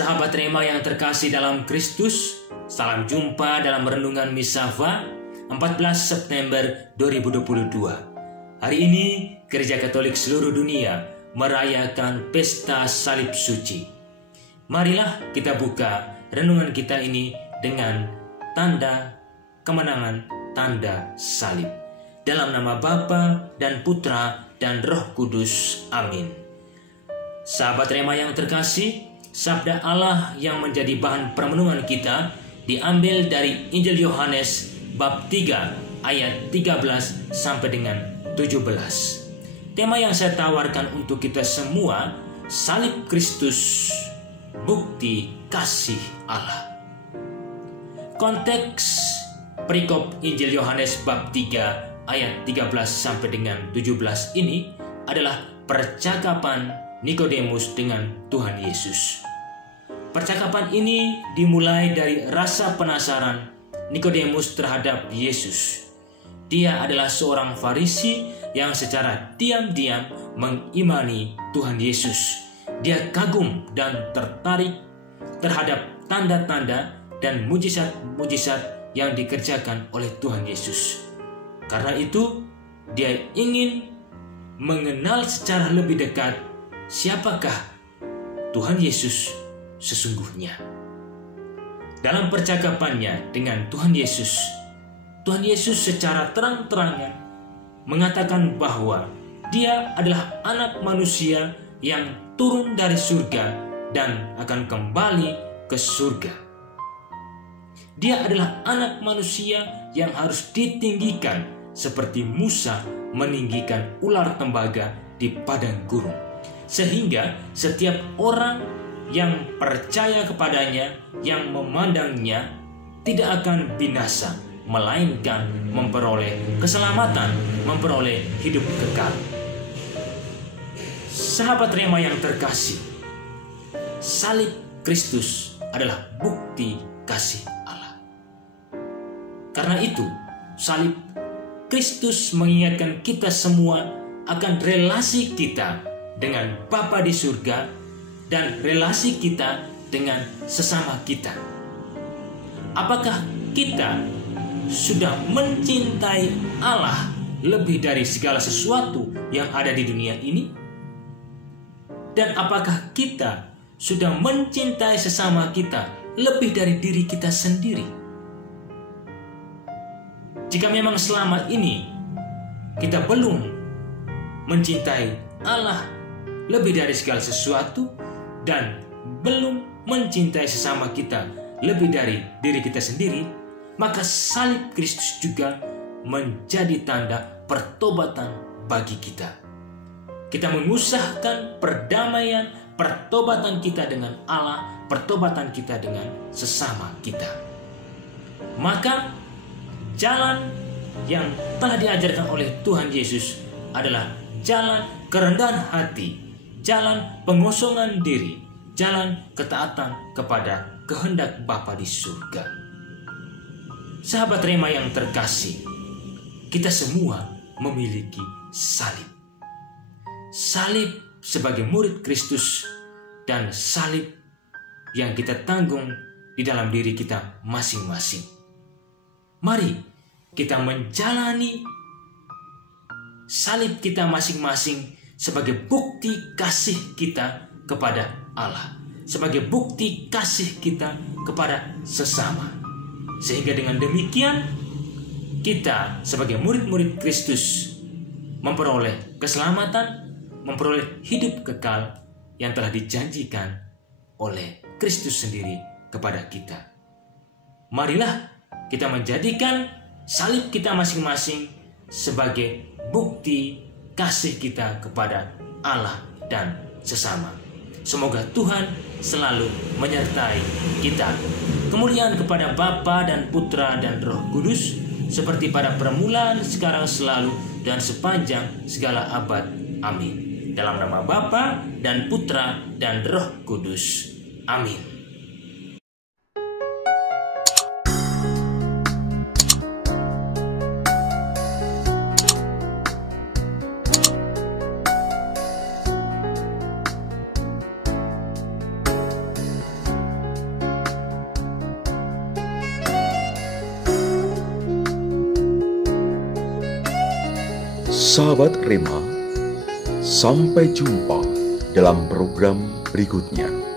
Sahabat Rema yang terkasih dalam Kristus, salam jumpa dalam Renungan Misava 14 September 2022. Hari ini Gereja Katolik seluruh dunia merayakan Pesta Salib Suci. Marilah kita buka renungan kita ini dengan tanda kemenangan, tanda salib. Dalam nama Bapa dan Putra dan Roh Kudus. Amin. Sahabat Rema yang terkasih, sabda Allah yang menjadi bahan permenungan kita diambil dari Injil Yohanes bab 3 ayat 13 sampai dengan 17. Tema yang saya tawarkan untuk kita semua, salib Kristus, bukti kasih Allah. Konteks perikop Injil Yohanes bab 3 ayat 13 sampai dengan 17 ini adalah percakapan Nikodemus dengan Tuhan Yesus. Percakapan ini dimulai dari rasa penasaran Nikodemus terhadap Yesus. Dia adalah seorang Farisi yang secara diam-diam mengimani Tuhan Yesus. Dia kagum dan tertarik terhadap tanda-tanda dan mujizat-mujizat yang dikerjakan oleh Tuhan Yesus. Karena itu, dia ingin mengenal secara lebih dekat siapakah Tuhan Yesus sesungguhnya. Dalam percakapannya dengan Tuhan Yesus secara terang-terangan mengatakan bahwa dia adalah anak manusia yang turun dari surga dan akan kembali ke surga. Dia adalah anak manusia yang harus ditinggikan seperti Musa meninggikan ular tembaga di padang gurun. Sehingga setiap orang yang percaya kepadanya, yang memandangnya, tidak akan binasa, melainkan memperoleh keselamatan, memperoleh hidup kekal. Sahabat Rema yang terkasih, salib Kristus adalah bukti kasih Allah. Karena itu, salib Kristus mengingatkan kita semua akan relasi kita dengan Bapa di surga dan relasi kita dengan sesama kita. Apakah kita sudah mencintai Allah lebih dari segala sesuatu yang ada di dunia ini? Dan apakah kita sudah mencintai sesama kita lebih dari diri kita sendiri? Jika memang selama ini kita belum mencintai Allah lebih dari segala sesuatu dan belum mencintai sesama kita lebih dari diri kita sendiri, maka salib Kristus juga menjadi tanda pertobatan bagi kita. Kita mengusahakan perdamaian, pertobatan kita dengan Allah, pertobatan kita dengan sesama kita. Maka jalan yang telah diajarkan oleh Tuhan Yesus adalah jalan kerendahan hati, jalan pengosongan diri, jalan ketaatan kepada kehendak Bapa di surga. Sahabat Rema yang terkasih, kita semua memiliki salib. Salib sebagai murid Kristus dan salib yang kita tanggung di dalam diri kita masing-masing. Mari kita menjalani salib kita masing-masing sebagai bukti kasih kita kepada Allah, sebagai bukti kasih kita kepada sesama. Sehingga dengan demikian kita sebagai murid-murid Kristus memperoleh keselamatan, memperoleh hidup kekal yang telah dijanjikan oleh Kristus sendiri kepada kita. Marilah kita menjadikan salib kita masing-masing sebagai bukti kasih kita kepada Allah dan sesama. Semoga Tuhan selalu menyertai kita. Kemuliaan kepada Bapa dan Putra dan Roh Kudus, seperti pada permulaan, sekarang, selalu, dan sepanjang segala abad. Amin. Dalam nama Bapa dan Putra dan Roh Kudus. Amin. Sahabat Rema, sampai jumpa dalam program berikutnya.